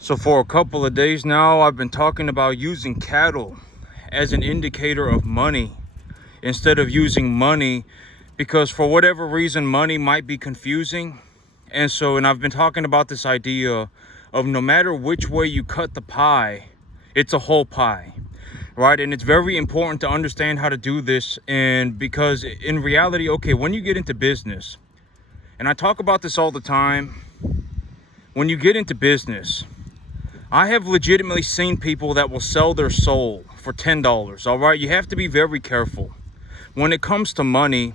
So for a couple of days now, I've been talking about using cattle as an indicator of money instead of using money, because for whatever reason, money might be confusing. And I've been talking about this idea of no matter which way you cut the pie, it's a whole pie, right? And it's very important to understand how to do this. And because in reality, okay, when you get into business, and I talk about this all the time, when you get into business, I have legitimately seen people that will sell their soul for $10. All right, you have to be very careful. When it comes to money,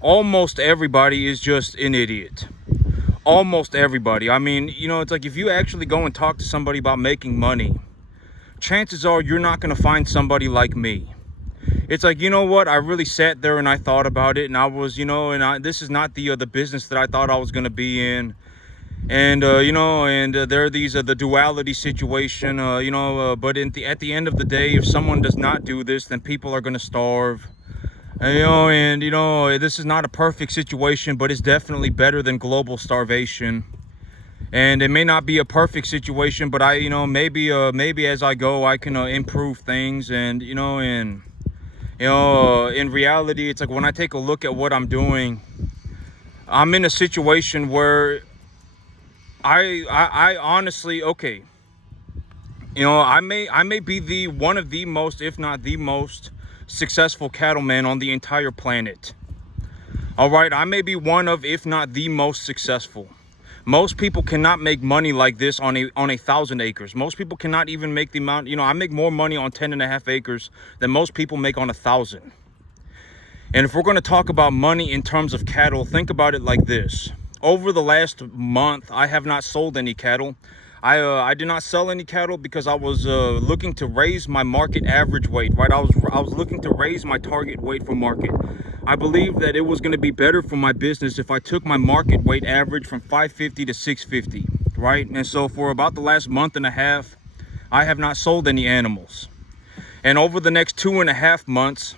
almost everybody is just an idiot. Almost everybody. I mean, it's like if you actually go and talk to somebody about making money, chances are you're not going to find somebody like me. It's like, you know what? I really sat there and I thought about it, and I was, this is not the business that I thought I was going to be in. And there are these the duality situation, but at the end of the day, if someone does not do this, then people are going to starve. This is not a perfect situation, but it's definitely better than global starvation. And it may not be a perfect situation, but maybe as I go, I can improve things. And in reality, it's like when I take a look at what I'm doing, I'm in a situation where I honestly, okay, I may be one of the most, if not the most successful cattleman on the entire planet. All right, I may be one of, if not the most successful. Most people cannot make money like this on 1,000 acres. Most people cannot even make the amount, I make more money on 10.5 acres than most people make on 1,000. And if we're going to talk about money in terms of cattle, think about it like this. Over the last month, I have not sold any cattle. I did not sell any cattle because I was looking to raise my market average weight, right? I was looking to raise my target weight for market. I believe that it was going to be better for my business if I took my market weight average from 550 to 650, right? And so for about the last month and a half, I have not sold any animals. And over the next 2.5 months,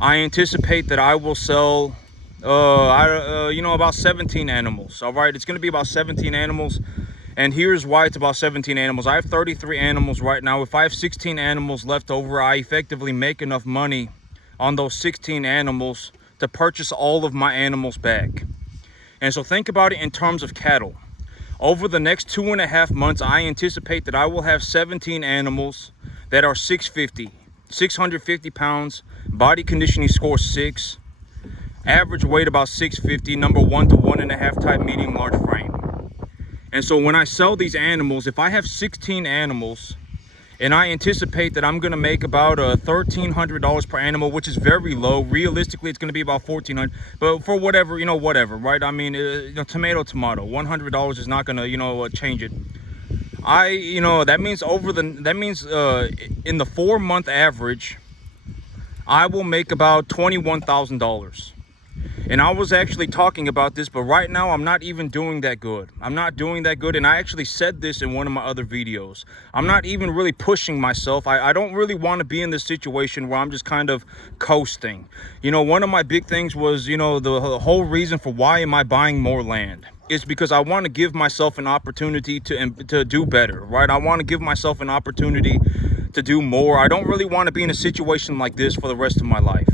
I anticipate that I will sell about 17 animals. All right, it's going to be about 17 animals. And here's why it's about 17 animals. I have 33 animals right now. If I have 16 animals left over, I effectively make enough money on those 16 animals to purchase all of my animals back. And so think about it in terms of cattle. Over the next 2.5 months, I anticipate that I will have 17 animals that are 650 pounds, body conditioning score 6, average weight about 650, number 1 to 1.5 type medium large frame. And so when I sell these animals, if I have 16 animals and I anticipate that I'm going to make about $1,300 per animal, which is very low. Realistically, it's going to be about $1,400, but for whatever, right? I mean, tomato, $100 is not going to, change it. That means in the 4-month average, I will make about $21,000. And I was actually talking about this, but right now I'm not even doing that good. I'm not doing that good. And I actually said this in one of my other videos. I'm not even really pushing myself. I don't really want to be in this situation where I'm just kind of coasting. One of my big things was, the whole reason for why am I buying more land is because I want to give myself an opportunity to do better, right? I want to give myself an opportunity to do more. I don't really want to be in a situation like this for the rest of my life.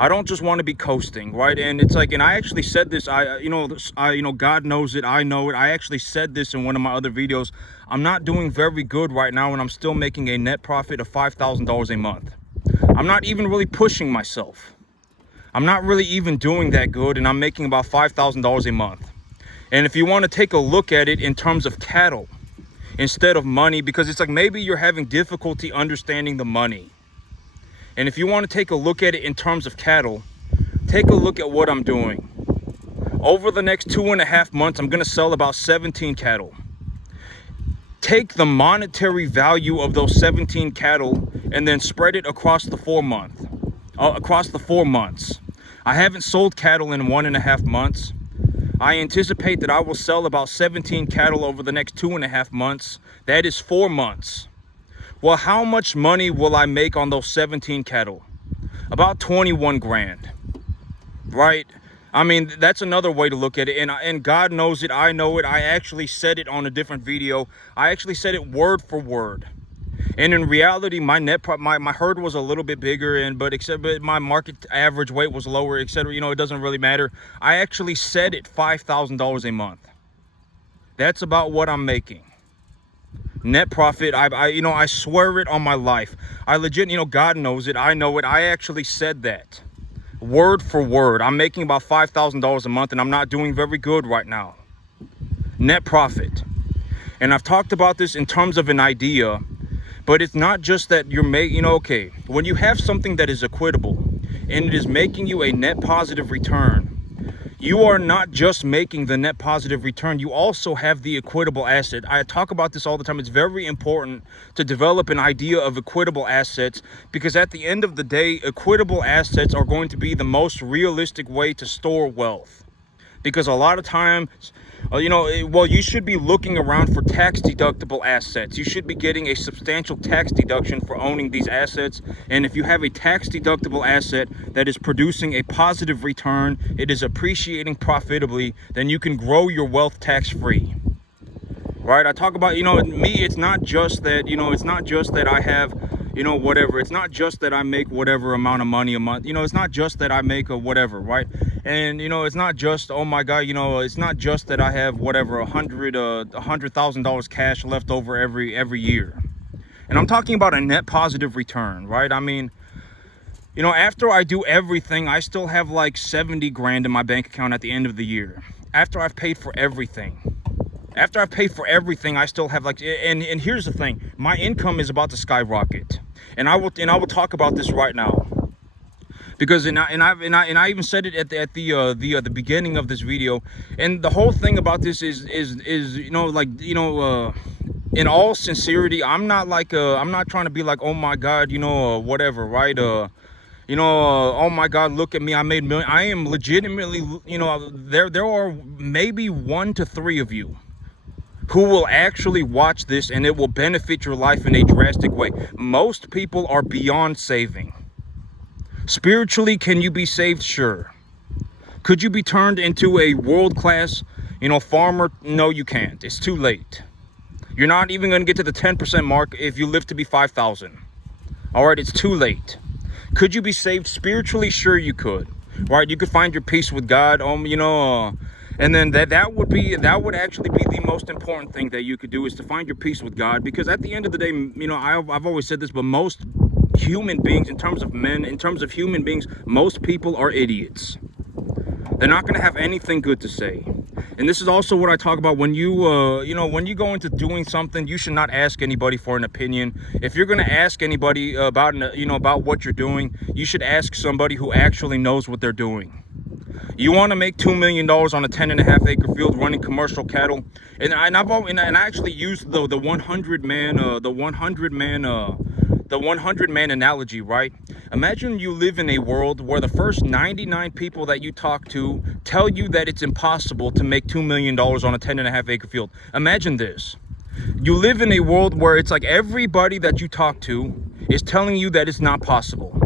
I don't just want to be coasting, right? And it's like, and I actually said this, God knows it, I know it. I actually said this in one of my other videos. I'm not doing very good right now, and I'm still making a net profit of $5,000 a month. I'm not even really pushing myself. I'm not really even doing that good, and I'm making about $5,000 a month. And if you want to take a look at it in terms of cattle instead of money, because it's like maybe you're having difficulty understanding the money. And if you want to take a look at it in terms of cattle, take a look at what I'm doing. Over the next 2.5 months, I'm going to sell about 17 cattle. Take the monetary value of those 17 cattle and then spread it across the 4 months. I haven't sold cattle in 1.5 months. I anticipate that I will sell about 17 cattle over the next 2.5 months. That is 4 months. Well, how much money will I make on those 17 cattle? About 21 grand, right? I mean, that's another way to look at it. And God knows it. I know it. I actually said it on a different video. I actually said it word for word. And in reality, my my herd was a little bit bigger, but my market average weight was lower, etc. You know, it doesn't really matter. I actually said it $5,000 a month. That's about what I'm making. Net profit. I swear it on my life. I legit, God knows it. I know it. I actually said that word for word. I'm making about $5,000 a month, and I'm not doing very good right now. Net profit. And I've talked about this in terms of an idea. But it's not just that you're making, okay, when you have something that is equitable and it is making you a net positive return, you are not just making the net positive return, you also have the equitable asset. I talk about this all the time. It's very important to develop an idea of equitable assets, because at the end of the day, equitable assets are going to be the most realistic way to store wealth. Because a lot of times, you should be looking around for tax deductible assets. You should be getting a substantial tax deduction for owning these assets. And if you have a tax deductible asset that is producing a positive return, it is appreciating profitably, then you can grow your wealth tax free. Right? I talk about, me, it's not just that I have, whatever. It's not just that I make whatever amount of money a month. It's not just that I make a whatever, right? And, it's not just, oh my God, it's not just that I have whatever, $100,000 cash left over every year. And I'm talking about a net positive return, right? I mean, after I do everything, I still have like 70 grand in my bank account at the end of the year. After I've paid for everything. I still have like, and here's the thing, my income is about to skyrocket, and I will talk about this right now, because I even said it at the beginning of this video, and the whole thing about this is in all sincerity, I'm not trying to be like, oh my God, whatever, right? Oh my God, look at me, I made millions. I am legitimately, there are maybe 1 to 3 of you who will actually watch this, and it will benefit your life in a drastic way. Most people are beyond saving. Spiritually, can you be saved? Sure. Could you be turned into a world-class, farmer? No, you can't. It's too late. You're not even going to get to the 10% mark if you live to be 5,000. All right, it's too late. Could you be saved spiritually? Sure, you could. Right? You could find your peace with God. And then that would actually be the most important thing that you could do, is to find your peace with God. Because at the end of the day, I've always said this, but most human beings, in terms of human beings, most people are idiots. They're not going to have anything good to say. And this is also what I talk about when you go into doing something, you should not ask anybody for an opinion. If you're going to ask anybody about what you're doing, you should ask somebody who actually knows what they're doing. You want to make $2 million on a 10.5 acre field running commercial cattle, and I actually used the 100 man analogy, right? Imagine you live in a world where the first 99 people that you talk to tell you that it's impossible to make $2 million on a 10.5 acre field. Imagine this. You live in a world where it's like everybody that you talk to is telling you that it's not possible.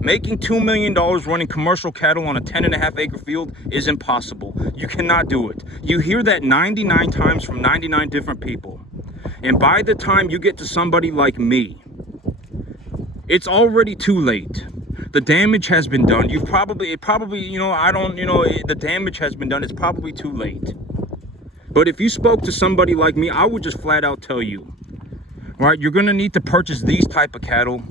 Making $2 million running commercial cattle on a 10.5 acre field is impossible. You cannot do it. You hear that 99 times from 99 different people. And by the time you get to somebody like me, it's already too late. The damage has been done. The damage has been done. It's probably too late. But if you spoke to somebody like me, I would just flat out tell you, right, you're going to need to purchase these type of cattle.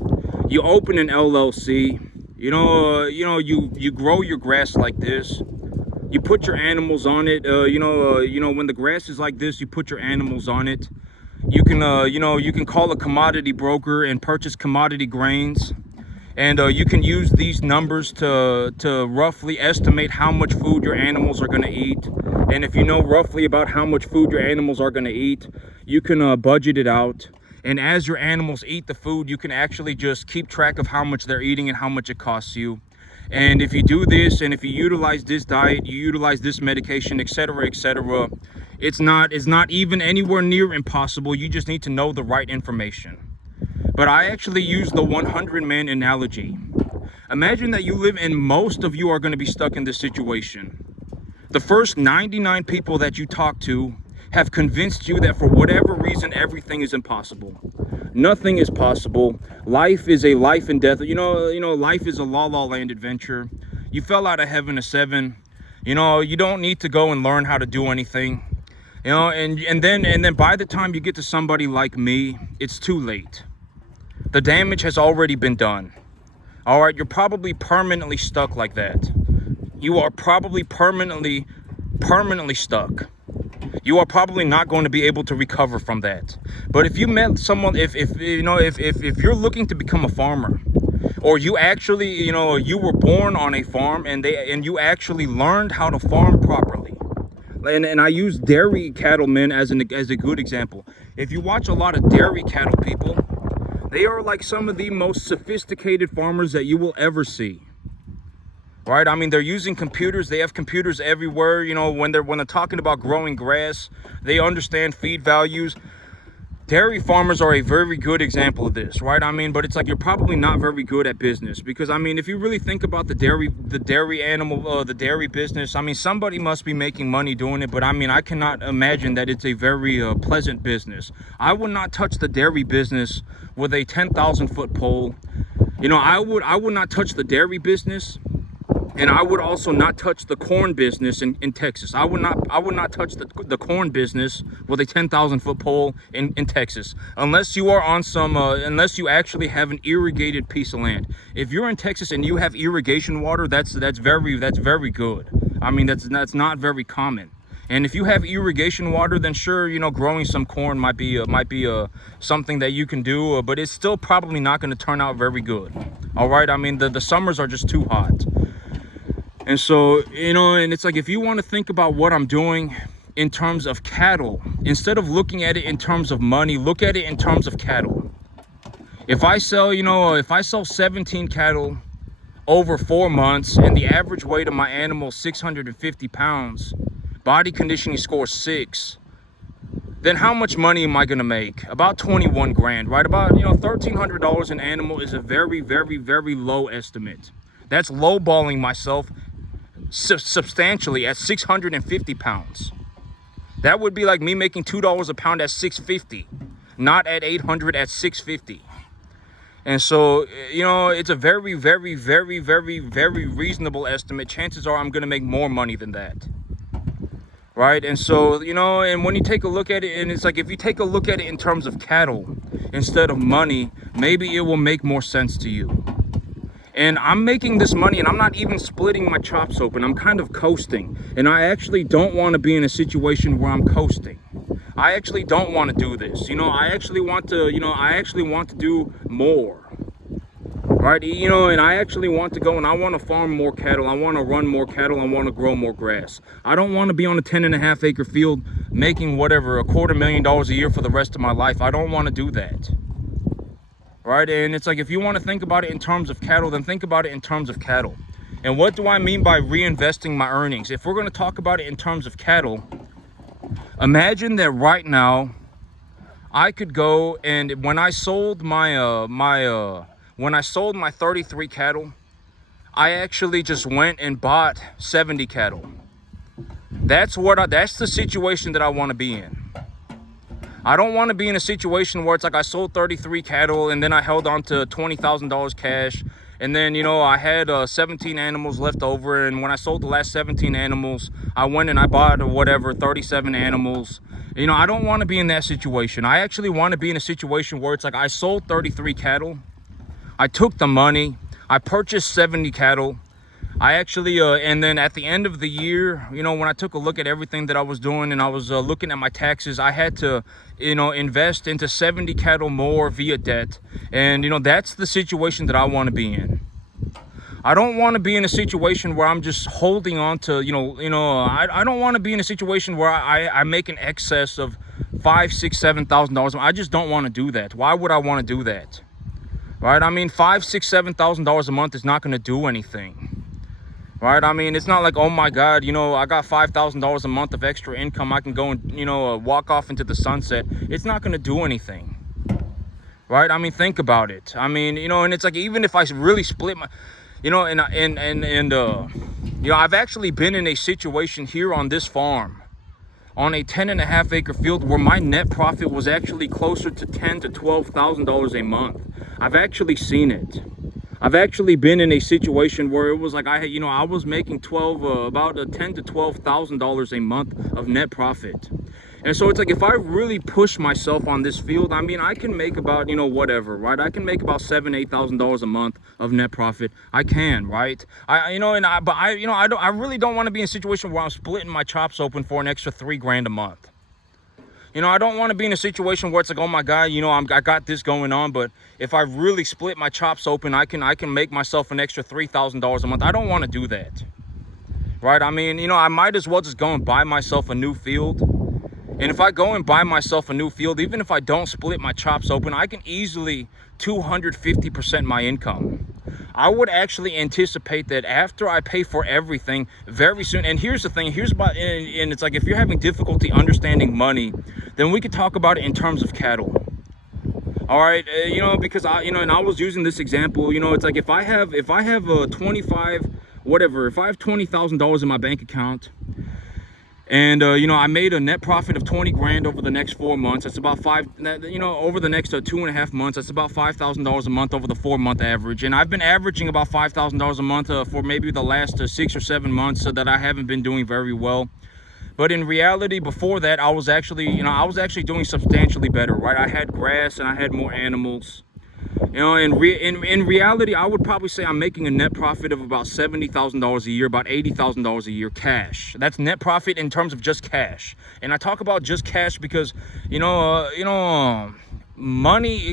You open an LLC, you grow your grass like this. You put your animals on it. When the grass is like this, you put your animals on it. You can, you can call a commodity broker and purchase commodity grains. And you can use these numbers to roughly estimate how much food your animals are going to eat. And if you know roughly about how much food your animals are going to eat, you can budget it out. And as your animals eat the food, you can actually just keep track of how much they're eating and how much it costs you. And if you do this, and if you utilize this diet, you utilize this medication, etc., it's not even anywhere near impossible. You just need to know the right information. But I actually use the 100 man analogy. Imagine that you live, and most of you are going to be stuck in this situation. The first 99 people that you talk to have convinced you that for whatever reason, everything is impossible. Nothing is possible. Life is a life and death. Life is a La La Land adventure. You fell out of heaven to seven. You don't need to go and learn how to do anything. And then by the time you get to somebody like me, it's too late. The damage has already been done. All right, you're probably permanently stuck like that. You are probably permanently stuck. You are probably not going to be able to recover from that. But if you met someone, if you're looking to become a farmer, or you actually, you were born on a farm and you actually learned how to farm properly. And I use dairy cattlemen as a good example. If you watch a lot of dairy cattle people, they are like some of the most sophisticated farmers that you will ever see. Right? I mean, they're using computers. They have computers everywhere. When they're talking about growing grass, they understand feed values. Dairy farmers are a very good example of this, right? I mean, but it's like you're probably not very good at business, because I mean, if you really think about the dairy business, I mean, somebody must be making money doing it. But I mean, I cannot imagine that it's a very pleasant business. I would not touch the dairy business with a 10,000-foot pole. I would not touch the dairy business. And I would also not touch the corn business in Texas. I would not touch the corn business with a 10,000-foot pole in Texas, unless you are on unless you actually have an irrigated piece of land. If you're in Texas and you have irrigation water, that's very good. I mean, that's not very common. And if you have irrigation water, then sure, growing some corn might be something that you can do, but it's still probably not going to turn out very good. All right, I mean, the summers are just too hot. And so, and it's like, if you want to think about what I'm doing in terms of cattle, instead of looking at it in terms of money, look at it in terms of cattle. If I sell 17 cattle over 4 months, and the average weight of my animal is 650 pounds, body conditioning score 6, then how much money am I going to make? About 21 grand, right? About, $1,300 an animal is a very, very, very low estimate. That's lowballing myself substantially at 650 pounds. That would be like me making $2 a pound at 650, not at 800, at 650. And so, it's a very, very, very, very, very reasonable estimate. Chances are I'm going to make more money than that. Right? And so, and when you take a look at it, and it's like, if you take a look at it in terms of cattle instead of money, maybe it will make more sense to you. And I'm making this money, and I'm not even splitting my chops open. I'm kind of coasting. And I actually don't want to be in a situation where I'm coasting. I actually don't want to do this. I actually want to do more. Right? And I actually want to go and I want to farm more cattle. I want to run more cattle. I want to grow more grass. I don't want to be on a 10.5 acre field making whatever, $250,000 a year for the rest of my life. I don't want to do that. Right? And it's like, if you want to think about it in terms of cattle, then think about it in terms of cattle. And what do I mean by reinvesting my earnings? If we're going to talk about it in terms of cattle, imagine that right now I could go, and when I sold my 33 cattle, I actually just went and bought 70 cattle. That's the situation that I want to be in. I don't want to be in a situation where it's like I sold 33 cattle and then I held on to $20,000 cash, and then I had 17 animals left over, and when I sold the last 17 animals, I went and I bought 37 animals. I don't want to be in that situation. I actually want to be in a situation where it's like I sold 33 cattle, I took the money, I purchased 70 cattle. I actually, and then at the end of the year, when I took a look at everything that I was doing and I was looking at my taxes, I had to, invest into 70 cattle more via debt. And, that's the situation that I want to be in. I don't want to be in a situation where I'm just holding on to, I don't want to be in a situation where I make an excess of $5,000, $6,000, $7,000. I just don't want to do that. Why would I want to do that? Right? I mean, $5,000, $6,000, $7,000 a month is not going to do anything. Right? I mean, it's not like, oh my God, I got $5,000 a month of extra income. I can go and, walk off into the sunset. It's not going to do anything. Right? I mean, think about it. I mean, and it's like, even if I really split You know, you know, I've actually been in a situation here on this farm, on a 10.5 acre field, where my net profit was actually closer to $10,000 to $12,000 a month. I've actually seen it. I've actually been in a situation where it was like I was making about $10,000 to $12,000 a month of net profit. And so it's like, if I really push myself on this field, I mean, I can make about, whatever, right? I can make about $7,000 to $8,000 a month of net profit. I can, right? I really don't want to be in a situation where I'm splitting my chops open for an extra $3,000 a month. I don't want to be in a situation where it's like, oh my God, I got this going on, but if I really split my chops open, I can make myself an extra $3,000 a month. I don't want to do that, right? I mean, I might as well just go and buy myself a new field. And if I go and buy myself a new field, even if I don't split my chops open, I can easily 250% my income. I would actually anticipate that after I pay for everything very soon. And here's the thing, and it's like, if you're having difficulty understanding money, then we could talk about it in terms of cattle. All right, because and I was using this example, it's like, if I have a 25, whatever, if I have $20,000 in my bank account, and I made a net profit of 20 grand over the next 4 months. That's about over the next 2.5 months, that's about $5,000 a month over the 4-month average. And I've been averaging about $5,000 a month for maybe the last 6 or 7 months, so that I haven't been doing very well. But in reality, before that, I was actually doing substantially better, right? I had grass and I had more animals. In reality, I would probably say I'm making a net profit of about $70,000 a year, about $80,000 a year cash. That's net profit in terms of just cash. And I talk about just cash because,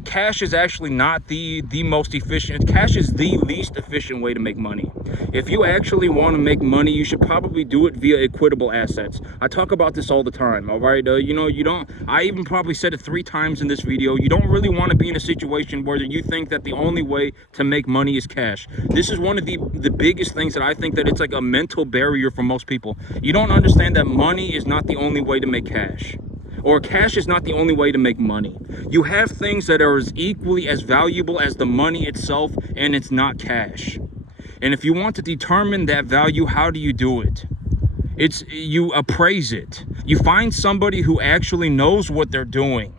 cash is actually not the most efficient. Cash is the least efficient way to make money. If you actually want to make money, you should probably do it via equitable assets. I talk about this all the time, all right? I even probably said it 3 times in this video. You don't really want to be in a situation where you think that the only way to make money is cash. This is one of the biggest things that I think that it's like a mental barrier for most people. You don't understand that money is not the only way to make cash. Or cash is not the only way to make money. You have things that are as equally as valuable as the money itself, and it's not cash. And if you want to determine that value, how do you do it? You appraise it. You find somebody who actually knows what they're doing,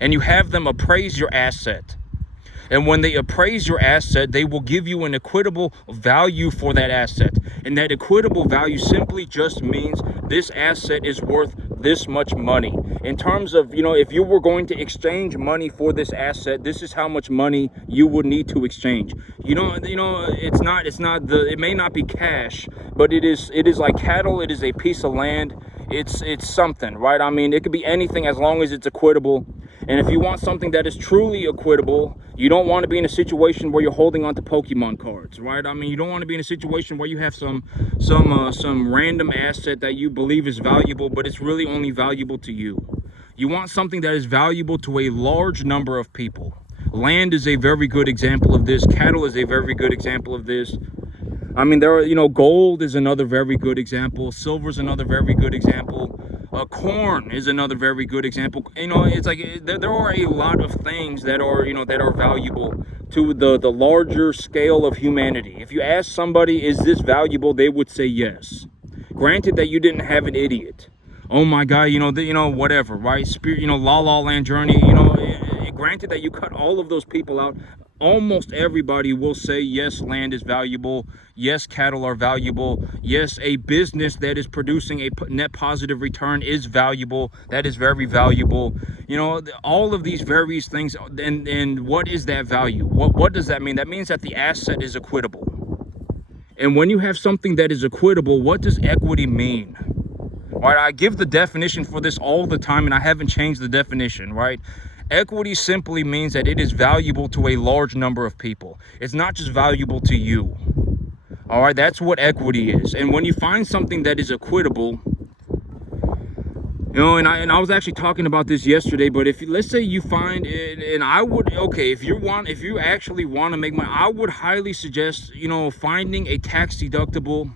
and you have them appraise your asset. And when they appraise your asset, they will give you an equitable value for that asset. And that equitable value simply just means this asset is worth this much money. In terms of, if you were going to exchange money for this asset, this is how much money you would need to exchange. It may not be cash, but it is like cattle. It is a piece of land. It's something, right? I mean, it could be anything as long as it's equitable. And if you want something that is truly equitable, you don't want to be in a situation where you're holding on to Pokemon cards, right? I mean, you don't want to be in a situation where you have some random asset that you believe is valuable, but it's really only valuable to you. You want something that is valuable to a large number of people. Land is a very good example of this. Cattle is a very good example of this. I mean, gold is another very good example. Silver is another very good example. Corn is another very good example. It's like there are a lot of things that are valuable to the larger scale of humanity. If you ask somebody, is this valuable, they would say yes. Granted that you didn't have an idiot. Oh my God, whatever, right? Spirit, La La Land Journey, granted that you cut all of those people out, almost everybody will say, yes, land is valuable. Yes, cattle are valuable. Yes, a business that is producing a net positive return is valuable. That is very valuable. All of these various things. And what is that value? What does that mean? That means that the asset is equitable. And when you have something that is equitable, what does equity mean? Right, I give the definition for this all the time, and I haven't changed the definition, right? Equity simply means that it is valuable to a large number of people. It's not just valuable to you. All right, that's what equity is. And when you find something that is equitable, and I was actually talking about this yesterday, but let's say you find it, and if you actually want to make money, I would highly suggest, finding a tax deductible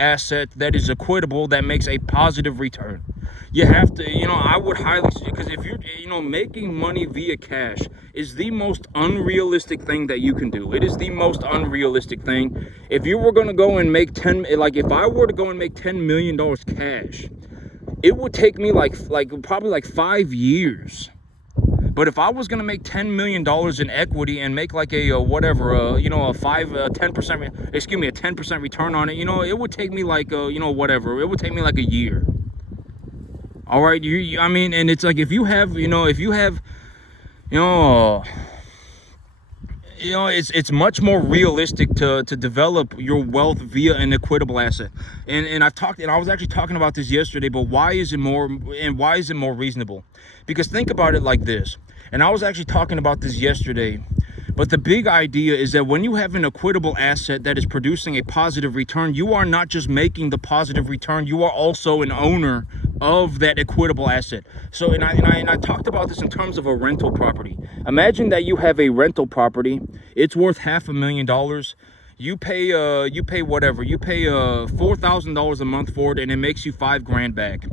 asset that is equitable, that makes a positive return. You have to, I would highly suggest, because if you're, making money via cash is the most unrealistic thing that you can do. It is the most unrealistic thing. If you were going to go and make if I were to go and make $10 million cash, it would take me probably 5 years. But if I was going to make $10 million in equity and make like a 10% return on it, it would take me it would take me like a year. All right. And it's like, if you have, it's much more realistic to develop your wealth via an equitable asset. And I was actually talking about this yesterday, but why is it more reasonable? Because think about it like this. And I was actually talking about this yesterday, but the big idea is that when you have an equitable asset that is producing a positive return, you are not just making the positive return, you are also an owner of that equitable asset. So, and I talked about this in terms of a rental property. Imagine that you have a rental property. It's worth $500,000. You pay $4,000 a month for it, and it makes you $5,000 back.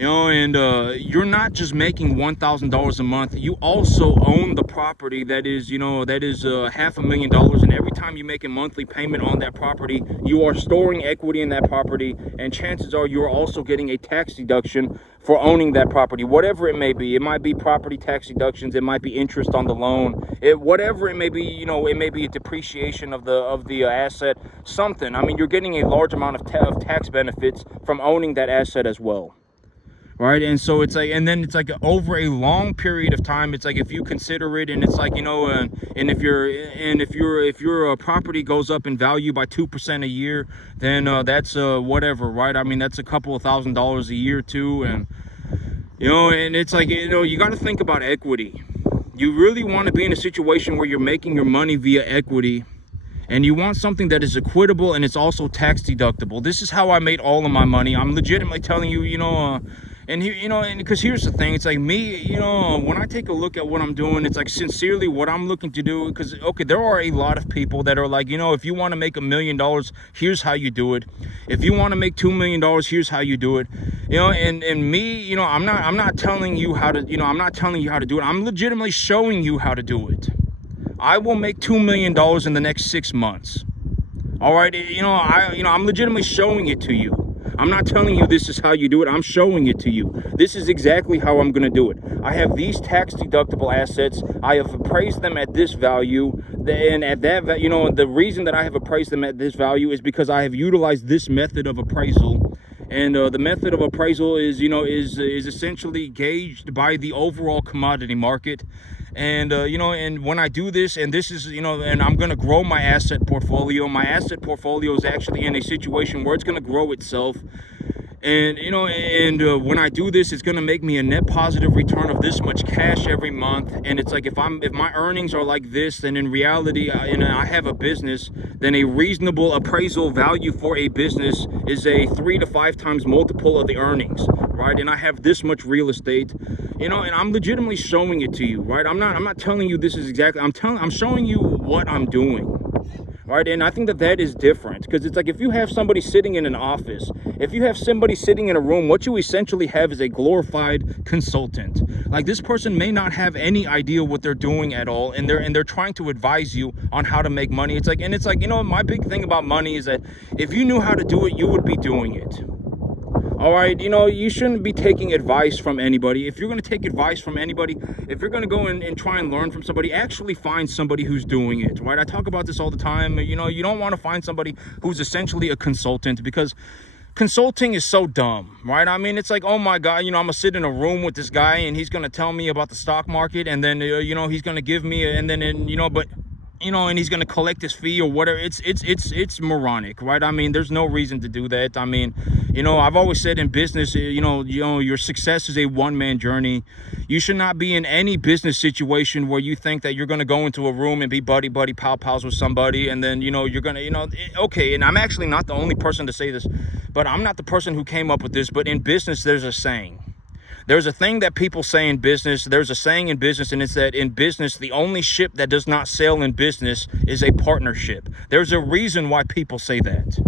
And you're not just making $1,000 a month. You also own the property that is $500,000. And every time you make a monthly payment on that property, you are storing equity in that property. And chances are you are also getting a tax deduction for owning that property, whatever it may be. It might be property tax deductions. It might be interest on the loan. Whatever it may be, it may be a depreciation of the asset. Something. I mean, you're getting a large amount of tax benefits from owning that asset as well. Right. And so it's like, and then it's like over a long period of time, it's like, if you consider it, and it's like, and if your property goes up in value by 2% a year, then that's whatever, right? I mean, that's a couple of $1,000s a year too. And and it's like, you got to think about equity. You really want to be in a situation where you're making your money via equity, and you want something that is equitable and it's also tax deductible. This is how I made all of my money. I'm legitimately telling you, and here, and because here's the thing, it's like me, when I take a look at what I'm doing, it's like sincerely what I'm looking to do. Because, okay, there are a lot of people that are like, if you want to make $1 million, here's how you do it. If you want to make $2 million, here's how you do it. And me, I'm not telling you how to, I'm not telling you how to do it. I'm legitimately showing you how to do it. I will make $2 million in the next 6 months. All right, I'm legitimately showing it to you. I'm not telling you this is how you do it. I'm showing it to you. This is exactly how I'm going to do it. I have these tax deductible assets. I have appraised them at this value. And at that, the reason that I have appraised them at this value is because I have utilized this method of appraisal. And the method of appraisal is essentially gauged by the overall commodity market. And, and when I do this, and this is, and I'm going to grow my asset portfolio. My asset portfolio is actually in a situation where it's going to grow itself. And, when I do this, it's going to make me a net positive return of this much cash every month. And it's like, if my earnings are like this, then in reality, I have a business, then a reasonable appraisal value for a business is a 3 to 5 times multiple of the earnings, right? And I have this much real estate, and I'm legitimately showing it to you, right? I'm not telling you this is exactly, I'm showing you what I'm doing. Right, and I think that is different, because it's like, if you have somebody sitting in an office, if you have somebody sitting in a room, what you essentially have is a glorified consultant. Like, this person may not have any idea what they're doing at all, and they're trying to advise you on how to make money. It's like, my big thing about money is that if you knew how to do it, you would be doing it. All right, you shouldn't be taking advice from anybody. If you're going to take advice from anybody, if you're going to go and try and learn from somebody, actually find somebody who's doing it, right? I talk about this all the time. You don't want to find somebody who's essentially a consultant, because consulting is so dumb, right? I mean, it's like, oh my God, I'm going to sit in a room with this guy and he's going to tell me about the stock market, and then, he's going to give me, and he's going to collect his fee or whatever. It's moronic, right? I mean, there's no reason to do that. I mean, I've always said in business, your success is a one-man journey. You should not be in any business situation where you think that you're going to go into a room and be buddy, pals with somebody. And then, you're going to, okay. And I'm actually not the only person to say this, but I'm not the person who came up with this. But in business, there's a saying. There's a thing that people say in business. There's a saying in business, and it's that in business, the only ship that does not sail in business is a partnership. There's a reason why people say that.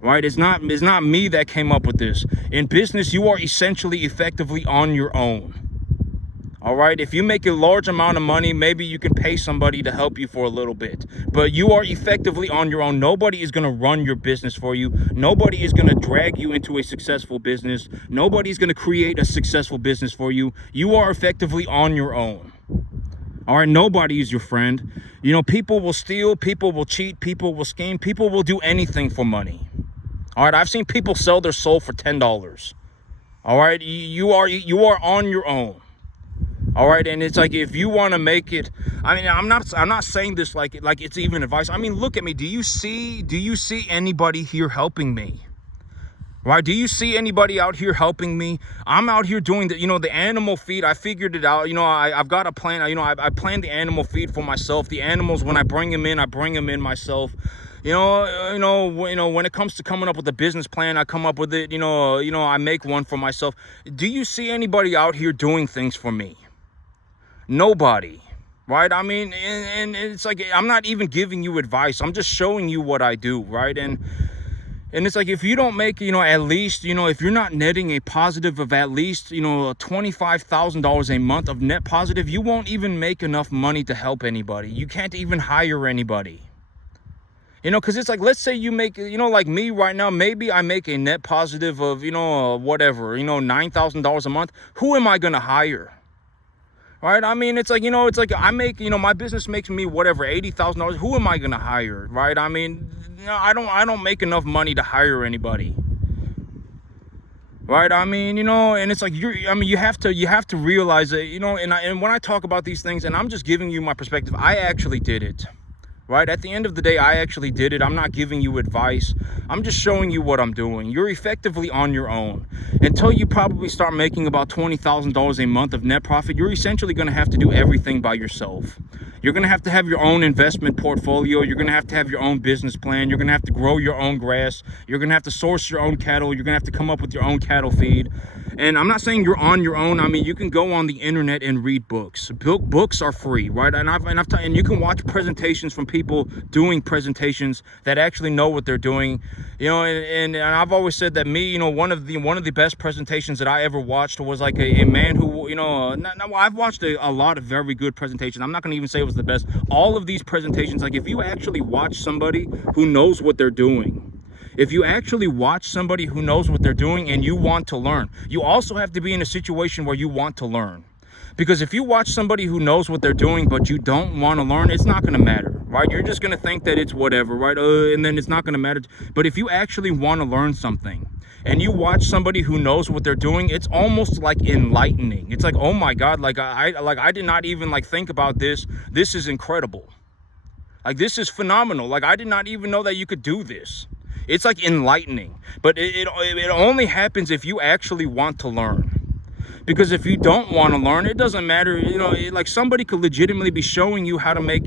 right? It's not me that came up with this. In business, you are essentially effectively on your own. All right, if you make a large amount of money, maybe you can pay somebody to help you for a little bit, but you are effectively on your own. Nobody is going to run your business for you. Nobody is going to drag you into a successful business. Nobody's going to create a successful business for you. You are effectively on your own. All right, nobody is your friend. You know, people will steal, people will cheat, people will scheme, people will do anything for money. All right, I've seen people sell their soul for $10. All right, you are on your own. All right, and it's like, if you want to make it, I mean, I'm not saying this like it's even advice. I mean, look at me. Do you see anybody here helping me? Right? Do you see anybody out here helping me? I'm out here doing the animal feed. I figured it out. I've got a plan. I planned the animal feed for myself. The animals, when I bring them in myself. When it comes to coming up with a business plan, I come up with it. I make one for myself. Do you see anybody out here doing things for me? Nobody, right? I mean, and it's like, I'm not even giving you advice. I'm just showing you what I do, right? And it's like, if you don't make, at least, if you're not netting a positive of at least, $25,000 a month of net positive, you won't even make enough money to help anybody. You can't even hire anybody. Because it's like, let's say you make, like me right now, maybe I make a net positive of, whatever, $9,000 a month. Who am I going to hire? Right? I mean, it's like, I make, my business makes me whatever, $80,000. Who am I going to hire? Right? I mean, I don't make enough money to hire anybody. Right? I mean, and it's like, you have to realize that, and when I talk about these things, and I'm just giving you my perspective, I actually did it. Right? At the end of the day, I actually did it. I'm not giving you advice. I'm just showing you what I'm doing. You're effectively on your own. Until you probably start making about $20,000 a month of net profit, you're essentially going to have to do everything by yourself. You're going to have your own investment portfolio. You're going to have your own business plan. You're going to have to grow your own grass. You're going to have to source your own cattle. You're going to have to come up with your own cattle feed. And I'm not saying you're on your own. I mean, you can go on the internet and read books. Books are free, right? And you can watch presentations from people doing presentations that actually know what they're doing. And I've always said that one of the best presentations that I ever watched was like a man who, I've watched a lot of very good presentations. I'm not going to even say it was the best. All of these presentations, like, if you actually watch somebody who knows what they're doing, if you actually watch somebody who knows what they're doing and you want to learn, you also have to be in a situation where you want to learn. Because if you watch somebody who knows what they're doing but you don't want to learn, it's not going to matter, right? You're just going to think that it's whatever, right? And then it's not going to matter. But if you actually want to learn something and you watch somebody who knows what they're doing, it's almost like enlightening. It's like, oh my God, I did not even think about this. This is incredible. Like, this is phenomenal. Like, I did not even know that you could do this. It's like enlightening, but it only happens if you actually want to learn. Because if you don't want to learn, it doesn't matter. Like, somebody could legitimately be showing you how to make,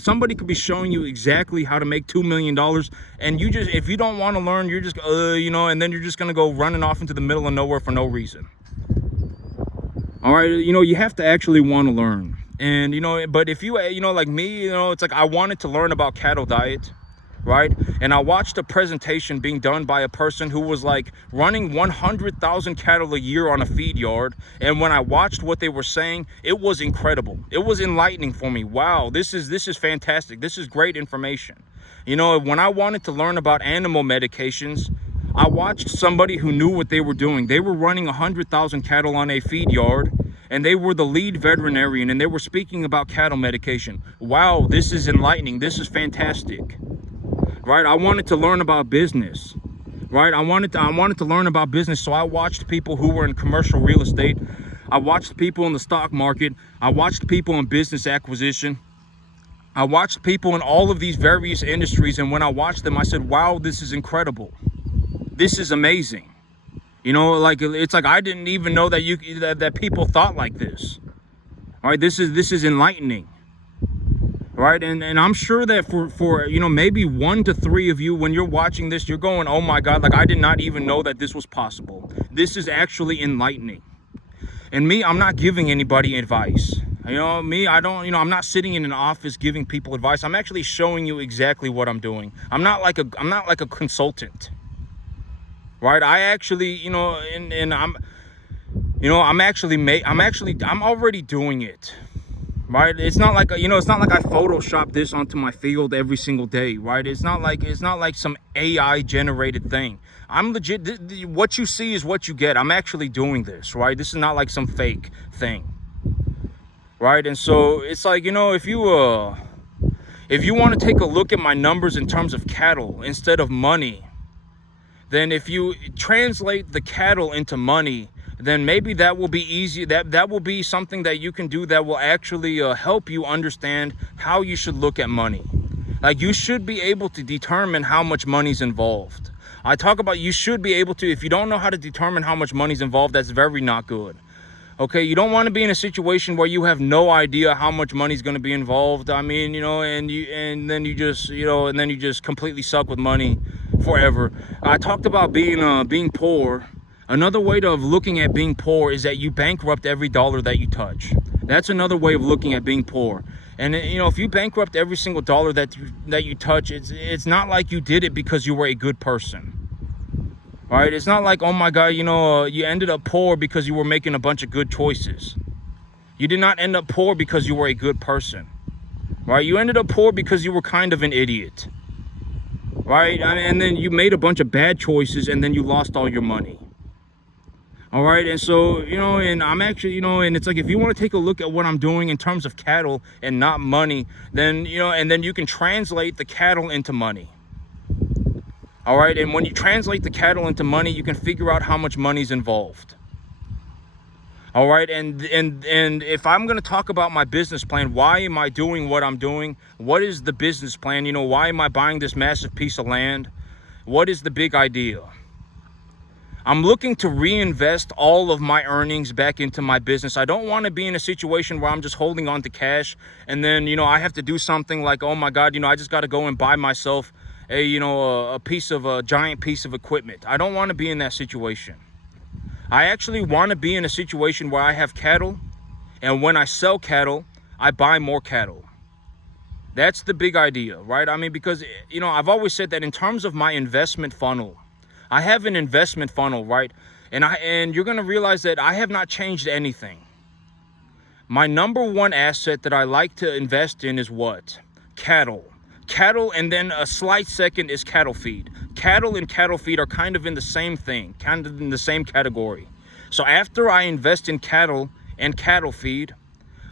somebody could be showing you exactly how to make $2 million. And if you don't want to learn, you're just, and then you're just going to go running off into the middle of nowhere for no reason. All right. You have to actually want to learn. And, but if you, like me, it's like, I wanted to learn about cattle diet. Right? And I watched a presentation being done by a person who was like running 100,000 cattle a year on a feed yard. And when I watched what they were saying, it was incredible. It was enlightening for me. Wow, this is fantastic. This is great information. When I wanted to learn about animal medications, I watched somebody who knew what they were doing. They were running 100,000 cattle on a feed yard, and they were the lead veterinarian, and they were speaking about cattle medication. Wow, this is enlightening. This is fantastic. Right? I wanted to learn about business. Right? I wanted to learn about business, so I watched people who were in commercial real estate. I watched people in the stock market. I watched people in business acquisition. I watched people in all of these various industries, and when I watched them, I said, wow, this is incredible. This is amazing. It's like, I didn't even know that that people thought like this. All right? This is enlightening. Right? And I'm sure that for maybe 1 to 3 of you, when you're watching this, you're going, oh my God, like, I did not even know that this was possible. This is actually enlightening. And me, I'm not giving anybody advice. You know, me, I don't, I'm not sitting in an office giving people advice. I'm actually showing you exactly what I'm doing. I'm not like a consultant, right? I actually, and I'm already doing it, right? It's not like, it's not like I Photoshop this onto my field every single day, right? It's not like some AI generated thing. I'm legit, what you see is what you get. I'm actually doing this, right? This is not like some fake thing. Right, and so it's like, if you want to take a look at my numbers in terms of cattle instead of money, then if you translate the cattle into money, then maybe that will be easy. That will be something that you can do that will actually help you understand how you should look at money. Like, you should be able to determine how much money's involved. I talk about you should be able to. If you don't know how to determine how much money's involved, that's very not good. Okay, you don't want to be in a situation where you have no idea how much money's going to be involved. I mean, and then you just completely suck with money forever. I talked about being poor. Another way of looking at being poor is that you bankrupt every dollar that you touch. That's another way of looking at being poor. And if you bankrupt every single dollar that you touch, it's not like you did it because you were a good person. Right? It's not like, oh my God, you ended up poor because you were making a bunch of good choices. You did not end up poor because you were a good person. Right? You ended up poor because you were kind of an idiot. Right? And then you made a bunch of bad choices and then you lost all your money. All right. And so, and I'm actually, and it's like, if you want to take a look at what I'm doing in terms of cattle and not money, then, and then you can translate the cattle into money. All right, and when you translate the cattle into money, you can figure out how much money's involved. All right, and if I'm going to talk about my business plan, why am I doing what I'm doing? What is the business plan? Why am I buying this massive piece of land? What is the big idea? I'm looking to reinvest all of my earnings back into my business. I don't want to be in a situation where I'm just holding on to cash and then, I have to do something like, oh my God, I just got to go and buy myself a giant piece of equipment. I don't want to be in that situation. I actually want to be in a situation where I have cattle, and when I sell cattle, I buy more cattle. That's the big idea, right? I mean, because, I've always said that in terms of my investment funnel, I have an investment funnel, right? And you're going to realize that I have not changed anything. My number one asset that I like to invest in is what? Cattle. Cattle, and then a slight second is cattle feed. Cattle and cattle feed are kind of in the same thing, kind of in the same category. So after I invest in cattle and cattle feed,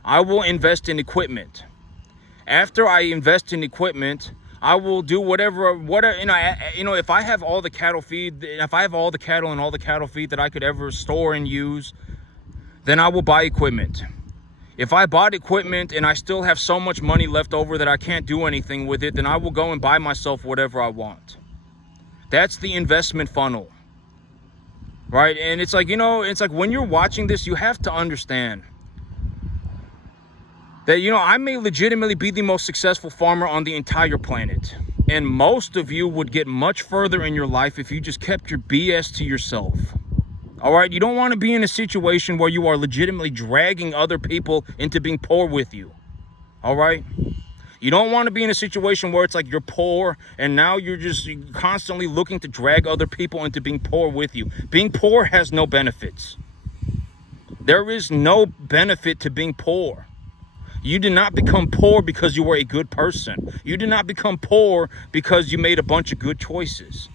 I will invest in equipment. After I invest in equipment, I will do whatever, if I have all the cattle feed, if I have all the cattle and all the cattle feed that I could ever store and use, then I will buy equipment. If I bought equipment and I still have so much money left over that I can't do anything with it, then I will go and buy myself whatever I want. That's the investment funnel, right? And it's like, it's like when you're watching this, you have to understand that, I may legitimately be the most successful farmer on the entire planet. And most of you would get much further in your life if you just kept your BS to yourself. All right, you don't want to be in a situation where you are legitimately dragging other people into being poor with you. All right? You don't want to be in a situation where it's like you're poor and now you're just constantly looking to drag other people into being poor with you. Being poor has no benefits. There is no benefit to being poor. You did not become poor because you were a good person. You did not become poor because you made a bunch of good choices.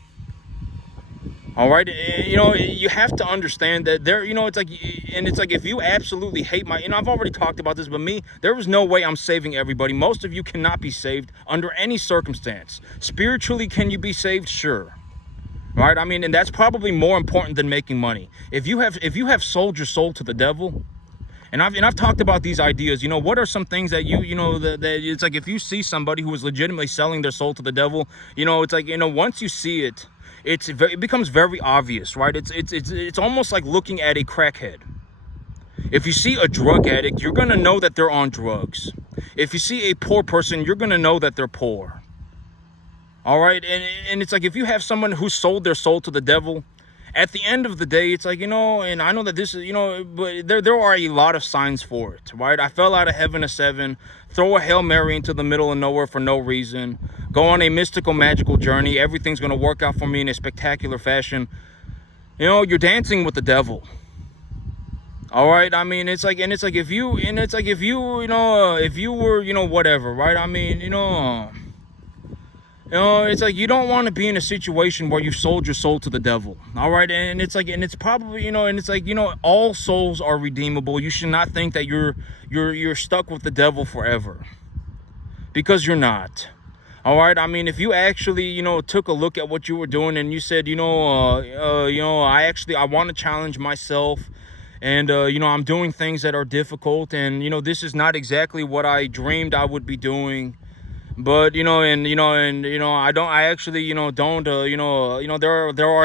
All right, you have to understand that it's like if you absolutely hate I've already talked about this, but there is no way I'm saving everybody. Most of you cannot be saved under any circumstance. Spiritually, can you be saved? Sure. Right? I mean, and that's probably more important than making money. If you have sold your soul to the devil, and I've talked about these ideas, what are some things that that it's like if you see somebody who is legitimately selling their soul to the devil, it's like, once you see it, it becomes very obvious, right? It's almost like looking at a crackhead. If you see a drug addict, you're going to know that they're on drugs. If you see a poor person, you're going to know that they're poor. All right? And it's like if you have someone who sold their soul to the devil at the end of the day, it's like, and I know that this is, but there are a lot of signs for it, right? I fell out of heaven at 7, throw a Hail Mary into the middle of nowhere for no reason, go on a mystical, magical journey. Everything's going to work out for me in a spectacular fashion. You're dancing with the devil. All right. I mean, if you were, whatever, right? I mean, it's like you don't want to be in a situation where you sold your soul to the devil. All right. And it's probably, all souls are redeemable. You should not think that you're stuck with the devil forever, because you're not. All right. I mean, if you actually, took a look at what you were doing and you said, I want to challenge myself. And, I'm doing things that are difficult, and, this is not exactly what I dreamed I would be doing. But, there are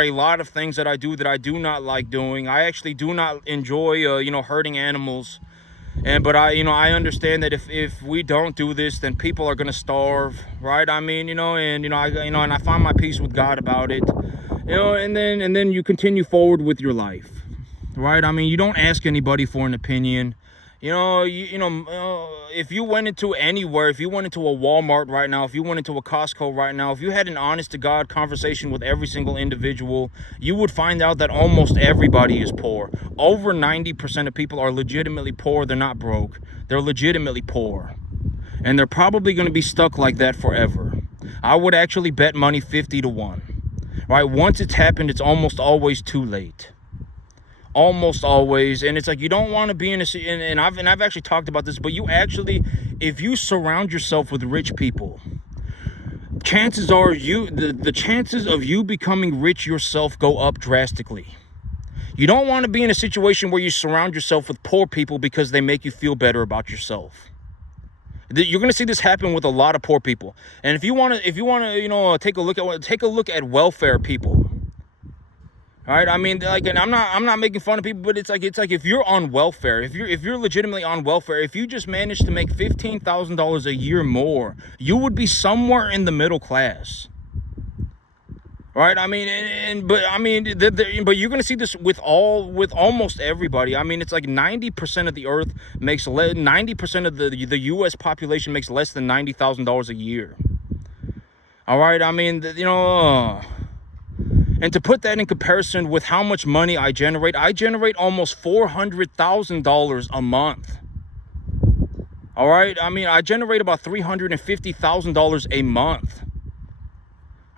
a lot of things that I do that I do not like doing. I actually do not enjoy, hurting animals. But I understand that if we don't do this, then people are going to starve, right? I mean, and I find my peace with God about it, and then you continue forward with your life. Right? I mean, you don't ask anybody for an opinion. If you went into anywhere, if you went into a Walmart right now, if you went into a Costco right now, if you had an honest to God conversation with every single individual, you would find out that almost everybody is poor. Over 90% of people are legitimately poor. They're not broke. They're legitimately poor. And they're probably going to be stuck like that forever. I would actually bet money 50-1. Right? Once it's happened, it's almost always too late. Almost always. And it's like, you don't want to be in a, and I've actually talked about this, but if you surround yourself with rich people, chances are the chances of you becoming rich yourself go up drastically. You don't want to be in a situation where you surround yourself with poor people because they make you feel better about yourself. You're going to see this happen with a lot of poor people. And if you want to take a look at welfare people. All right, I mean, and I'm not making fun of people, but it's like if you're on welfare, if you're legitimately on welfare, if you just managed to make $15,000 a year more, you would be somewhere in the middle class. Right? I mean, but you're gonna see this with almost everybody. I mean, it's like 90% of the earth makes 90% of the U.S. population makes less than $90,000 a year. All right, I mean, and to put that in comparison with how much money I generate almost $400,000 a month. All right. I mean, I generate about $350,000 a month.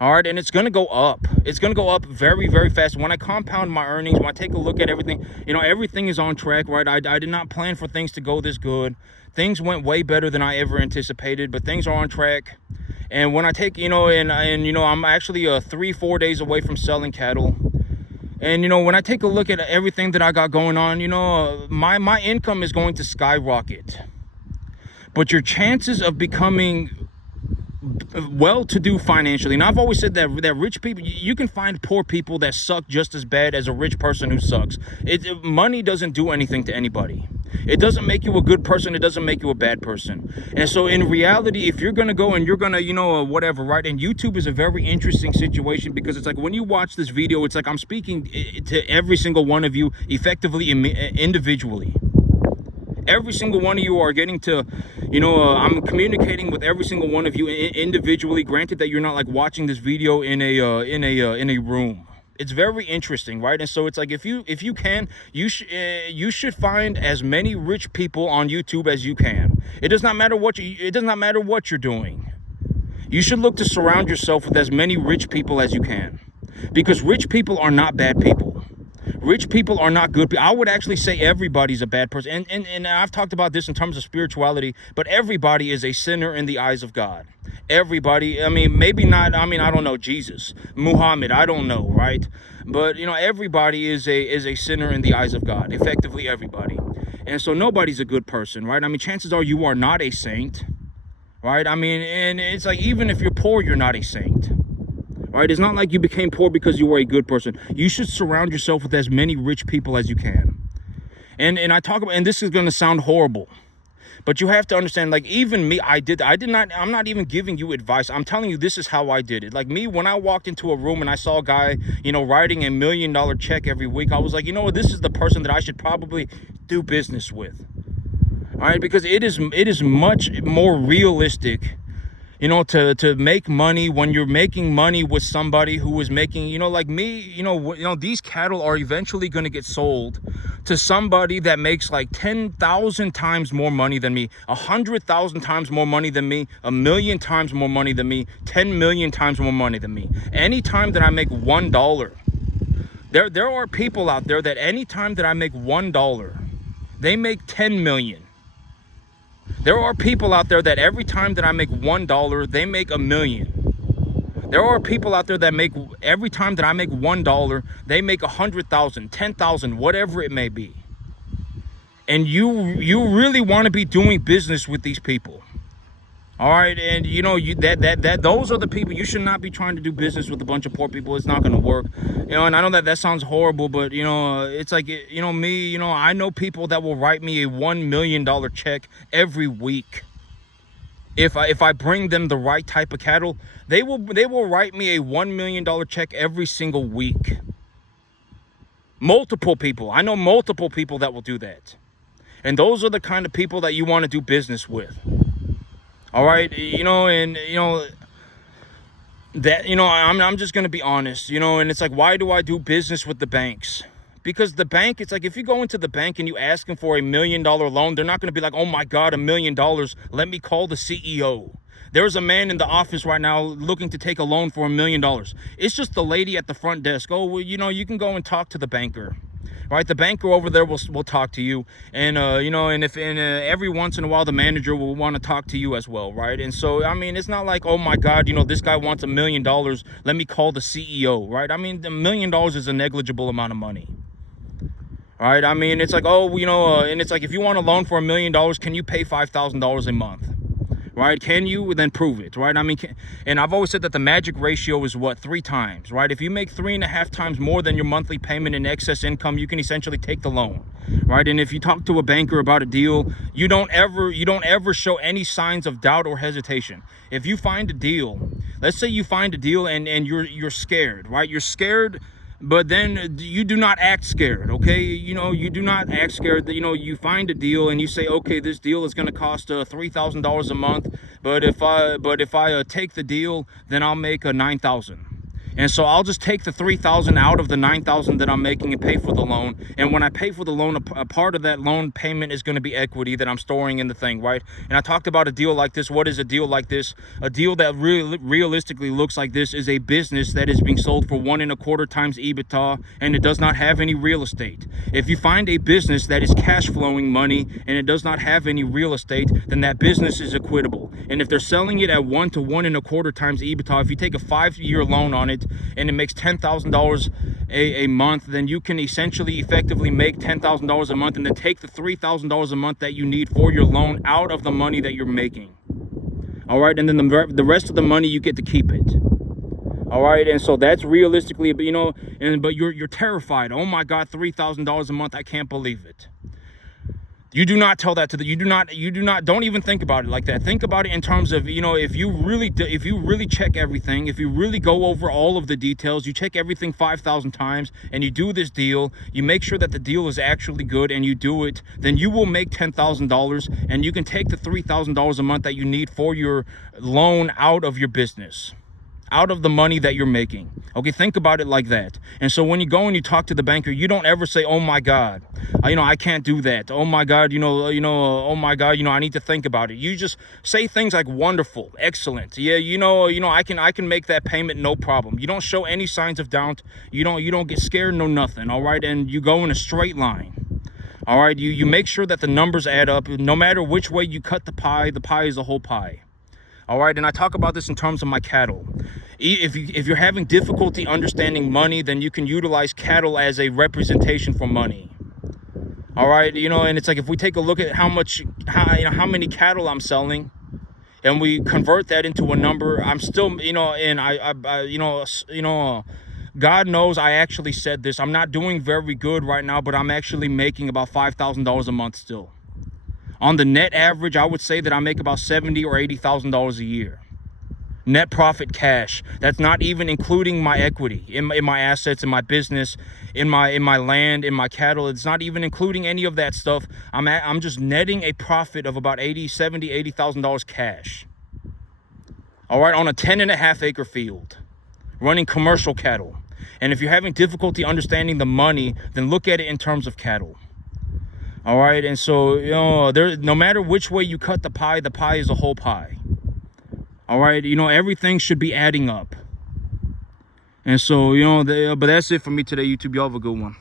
All right. And it's going to go up. It's going to go up very, very fast. When I compound my earnings, when I take a look at everything, everything is on track, right? I did not plan for things to go this good. Things went way better than I ever anticipated, but things are on track. And when I take, I'm actually 3-4 days away from selling cattle. And, when I take a look at everything that I got going on, my income is going to skyrocket. But your chances of becoming well-to-do financially, and I've always said that rich people, you can find poor people that suck just as bad as a rich person who sucks. Money doesn't do anything to anybody. It doesn't make you a good person. It doesn't make you a bad person. And so in reality, if you're going to go and you're going to, whatever, right? And YouTube is a very interesting situation, because it's like when you watch this video, it's like I'm speaking to every single one of you effectively, individually. Every single one of you are getting to, I'm communicating with every single one of you individually. Granted that you're not like watching this video in a room. It's very interesting, right? And so it's like if you can, you should find as many rich people on YouTube as you can. It does not matter what you're doing. You should look to surround yourself with as many rich people as you can, because rich people are not bad people. Rich people are not good people. I would actually say everybody's a bad person. And I've talked about this in terms of spirituality, but everybody is a sinner in the eyes of God. Everybody, I mean, maybe not, I don't know, Jesus, Muhammad, I don't know, right? But, everybody is a sinner in the eyes of God, effectively everybody. And so nobody's a good person, right? I mean, chances are you are not a saint, right? I mean, and it's like, even if you're poor, you're not a saint. Right? It's not like you became poor because you were a good person. You should surround yourself with as many rich people as you can. And I talk about, and this is going to sound horrible, But you have to understand, like, even me, I'm not even giving you advice. I'm telling you, this is how I did it. Like me, when I walked into a room and I saw a guy, writing $1 million check every week, I was like, this is the person that I should probably do business with. All right, because it is much more realistic, to make money when you're making money with somebody who is making, like me, these cattle are eventually going to get sold to somebody that makes like 10,000 times more money than me, 100,000 times more money than me, 1,000,000 times more money than me, 10 million times more money than me. Anytime that I make $1, there are people out there that anytime that I make $1, they make 10 million. There are people out there that every time that I make $1, they make 1,000,000. There are people out there that make, every time that I make $1, they make 100,000, 10,000, whatever it may be. And you really want to be doing business with these people. All right, and those are the people. You should not be trying to do business with a bunch of poor people. It's not going to work. And I know that sounds horrible, but it's like, me, I know people that will write me a $1 million check every week. If I bring them the right type of cattle, they will write me a $1 million check every single week. Multiple people. I know multiple people that will do that. And those are the kind of people that you want to do business with. All right, that, I'm just going to be honest, and it's like, why do I do business with the banks? Because the bank, it's like, if you go into the bank and you ask them for $1 million loan, they're not going to be like, oh my God, $1 million. Let me call the CEO. There's a man in the office right now looking to take a loan for $1 million. It's just the lady at the front desk. Oh, well, you can go and talk to the banker. Right, the banker over there will talk to you, and every once in a while the manager will want to talk to you as well, right? And so I mean, it's not like, oh my God, this guy wants $1 million. Let me call the CEO, right? I mean, $1 million is a negligible amount of money, right? I mean, it's like, and it's like, if you want a loan for $1 million, can you pay $5,000 a month? Right? Can you? Then prove it, right? I mean, and I've always said that the magic ratio is what? 3 times, right? If you make 3.5 times more than your monthly payment in excess income, you can essentially take the loan, right? And if you talk to a banker about a deal, you don't ever show any signs of doubt or hesitation. If you find a deal, let's say you find a deal and you're scared, right? You're scared, but then you do not act scared, okay? You do not act scared. You find a deal and you say, okay, this deal is going to cost $3,000 a month, but if I take the deal, then I'll make $9,000. And so I'll just take the $3,000 out of the $9,000 that I'm making and pay for the loan. And when I pay for the loan, a part of that loan payment is going to be equity that I'm storing in the thing, right? And I talked about a deal like this. What is a deal like this? A deal that realistically looks like this is a business that is being sold for 1.25 times EBITDA, and it does not have any real estate. If you find a business that is cash flowing money and it does not have any real estate, then that business is equitable. And if they're selling it at 1 to 1.25 times EBITDA, if you take a 5-year loan on it, and it makes $10,000 a month, then you can essentially effectively make $10,000 a month and then take the $3,000 a month that you need for your loan out of the money that you're making. All right, and then the rest of the money, you get to keep it. All right, and so that's realistically, but but you're terrified. Oh my God, $3,000 a month, I can't believe it. You do not tell that to don't even think about it like that. Think about it in terms of, if you really check everything, if you really go over all of the details, you check everything 5,000 times and you do this deal, you make sure that the deal is actually good and you do it, then you will make $10,000 and you can take the $3,000 a month that you need for your loan out of your business, out of the money that you're making. Okay, think about it like that. And so when you go and you talk to the banker, you don't ever say, oh my God, I can't do that. Oh my God, oh my God, I need to think about it. You just say things like wonderful, excellent. Yeah, I can make that payment, no problem. You don't show any signs of doubt. You don't get scared, no nothing. All right, and you go in a straight line. All right, you make sure that the numbers add up. No matter which way you cut the pie is a whole pie. All right, and I talk about this in terms of my cattle. If you're having difficulty understanding money, then you can utilize cattle as a representation for money. All right, and it's like, if we take a look at how many cattle I'm selling, and we convert that into a number, I'm still, and God knows I actually said this. I'm not doing very good right now, but I'm actually making about $5,000 a month still. On the net average, I would say that I make about $70,000 or $80,000 a year. Net profit cash. That's not even including my equity in my assets, in my business, in my land, in my cattle. It's not even including any of that stuff. I'm just netting a profit of about $80,000 cash. All right, on a 10.5 acre field, running commercial cattle. And if you're having difficulty understanding the money, then look at it in terms of cattle. All right, and so, you know, no matter which way you cut the pie is a whole pie. All right, you know, everything should be adding up. And so, you know, but that's it for me today, YouTube. Y'all have a good one.